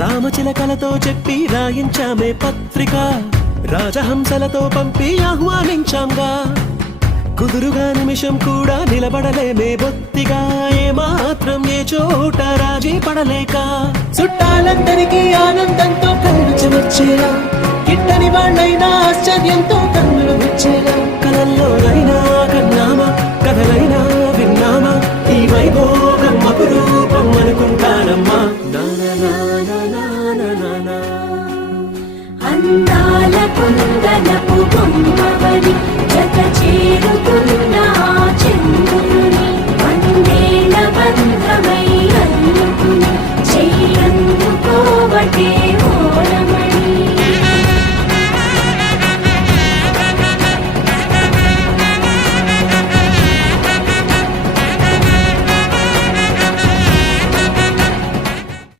రామచిలకలతో చెప్పి రాయించామే పత్రిక, రాజహంసలతో పంపి ఆహ్వానించాంగా. కుదురుగా నిమిషం కూడా నిలబడలేమే బొత్తిగా, ఏమాత్రం ఏ చోట రాజీ పడలేక. చుట్టాలందరికీ ఆనందంతో కళ్ళు చెమర్చేలా, కిట్టని వాళ్ళైనా ఆశ్చర్యంతో కన్నులు వచ్చేలా. కలల్లోనైనా కన్నామా కథలైనా